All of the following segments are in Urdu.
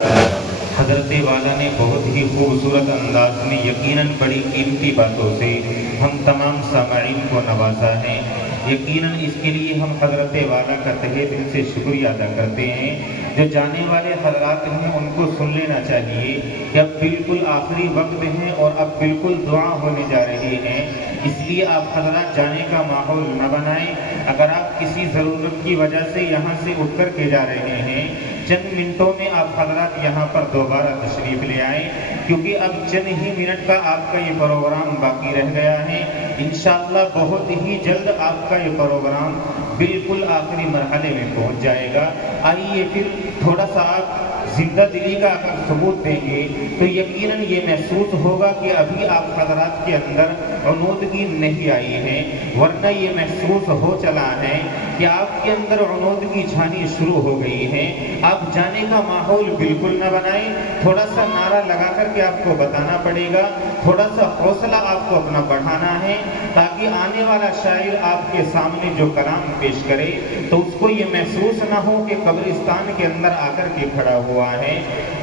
حضرت والا نے بہت ہی خوبصورت انداز میں یقیناً بڑی قیمتی باتوں سے ہم تمام سامعین کو نوازا ہے۔ یقیناً اس کے لیے ہم حضرت والا کا تہہ دل سے شکریہ ادا کرتے ہیں۔ جو جانے والے حضرات ہیں ان کو سن لینا چاہیے کہ اب بالکل آخری وقت ہیں اور اب بالکل دعا ہونے جا رہی ہیں، اس لیے آپ حضرات جانے کا ماحول نہ بنائیں۔ اگر آپ کسی ضرورت کی وجہ سے یہاں سے اٹھ کر کے جا رہے ہیں، چند منٹوں میں آپ حضرات یہاں پر دوبارہ تشریف لے آئیں، کیونکہ اب چند ہی منٹ کا آپ کا یہ پروگرام باقی رہ گیا ہے۔ انشاءاللہ بہت ہی جلد آپ کا یہ پروگرام بالکل آخری مرحلے میں پہنچ جائے گا۔ آئیے پھر تھوڑا سا آپ زندہ دلی کا اگر ثبوت دیں گے تو یقیناً یہ محسوس ہوگا کہ ابھی آپ حضرات کے اندر عنودگی نہیں آئی ہے، ورنہ یہ محسوس ہو چلا ہے کہ آپ کے اندر عنودگی چھانی شروع ہو گئی ہے۔ آپ جانے کا ماحول بالکل نہ بنائیں، تھوڑا سا نعرہ لگا کر کے آپ کو بتانا پڑے گا، تھوڑا سا حوصلہ آپ کو اپنا بڑھانا ہے، تاکہ آنے والا شاعر آپ کے سامنے جو کلام پیش کرے تو اس کو یہ محسوس نہ ہو کہ قبرستان کے اندر آ کر کے کھڑا ہوا ہے۔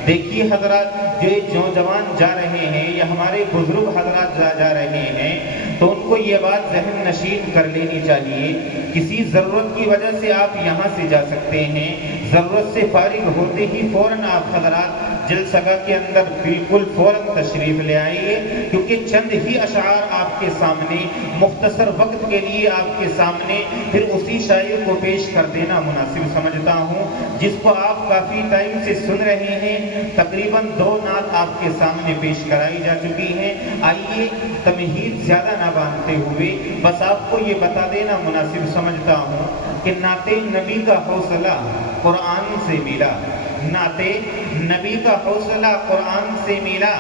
دیکھیے حضرات، جو نوجوان جا رہے ہیں یا ہمارے بزرگ حضرات جا رہے ہیں تو ان کو یہ بات ذہن نشین کر لینی چاہیے، کسی ضرورت کی وجہ سے آپ یہاں سے جا سکتے ہیں، ضرورت سے فارغ ہوتے ہی فوراً آپ حضرات جلسگاہ کے اندر بالکل فوراً تشریف لے آئیے، کیونکہ چند ہی اشعار آپ کے سامنے مختصر وقت کے لیے آپ کے سامنے پھر اسی شاعر کو پیش کر دینا مناسب سمجھتا ہوں جس کو آپ کافی ٹائم سے سن رہے ہیں۔ تقریباً 2 نعت آپ کے سامنے پیش کرائی جا چکی ہیں۔ آئیے تمہید زیادہ نہ باندھتے ہوئے بس آپ کو یہ بتا دینا مناسب سمجھتا ہوں کہ نعت نبی کا حوصلہ قرآن سے ملا، نعت نبی کا حوصلہ قرآن سے ملا،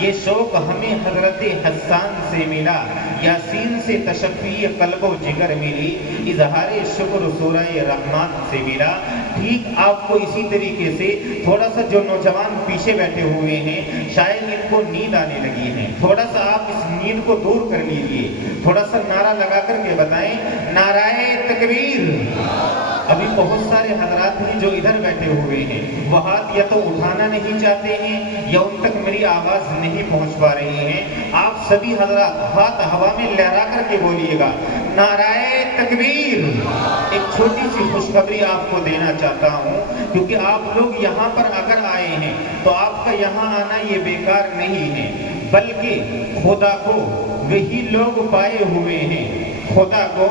یہ شوق ہمیں حضرت حسان سے ملا، یاسین سے تشفی قلب و جگر ملی، اظہار شکر سورہ رحمان سے ملا۔ ٹھیک آپ کو اسی طریقے سے تھوڑا سا جو نوجوان پیچھے بیٹھے ہوئے ہیں شاید ان کو نیند آنے لگی ہے، تھوڑا سا آپ اس نیند کو دور کر لیجئے، تھوڑا سا نعرہ لگا کر کے بتائیں نعرہ تکبیر۔ ابھی بہت سارے حضرات ہیں جو ادھر بیٹھے ہوئے ہیں، وہ ہاتھ یا تو اٹھانا نہیں چاہتے ہیں یا ان تک میری آواز نہیں پہنچ پا رہی ہیں۔ آپ سبھی حضرات ہاتھ ہوا میں لہرا کر کے بولیے گا نعرہ تکبیر۔ ایک چھوٹی سی خوشخبری آپ کو دینا چاہتا ہوں، کیونکہ آپ لوگ یہاں پر اگر آئے ہیں تو آپ کا یہاں آنا یہ بیکار نہیں ہے، بلکہ خدا کو وہی لوگ پائے ہوئے ہیں، خدا کو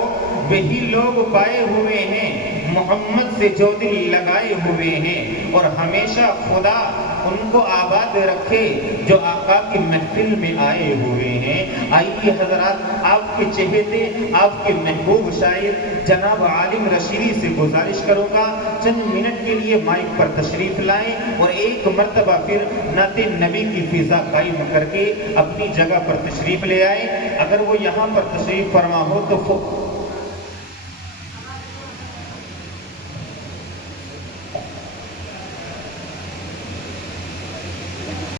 وہی لوگ پائے ہوئے ہیں، محمد سے جو دل لگائے ہوئے ہیں، اور ہمیشہ خدا ان کو آباد رکھے جو آقا کی محفل میں آئے ہوئے ہیں۔ آئیے حضرات آپ کے چہیتے آپ کے محبوب شاعر جناب عالم رشیدی سے گزارش کروں گا چند منٹ کے لیے مائک پر تشریف لائیں اور ایک مرتبہ پھر نعت نبی کی فضا قائم کر کے اپنی جگہ پر تشریف لے آئیں۔ اگر وہ یہاں پر تشریف فرما ہو تو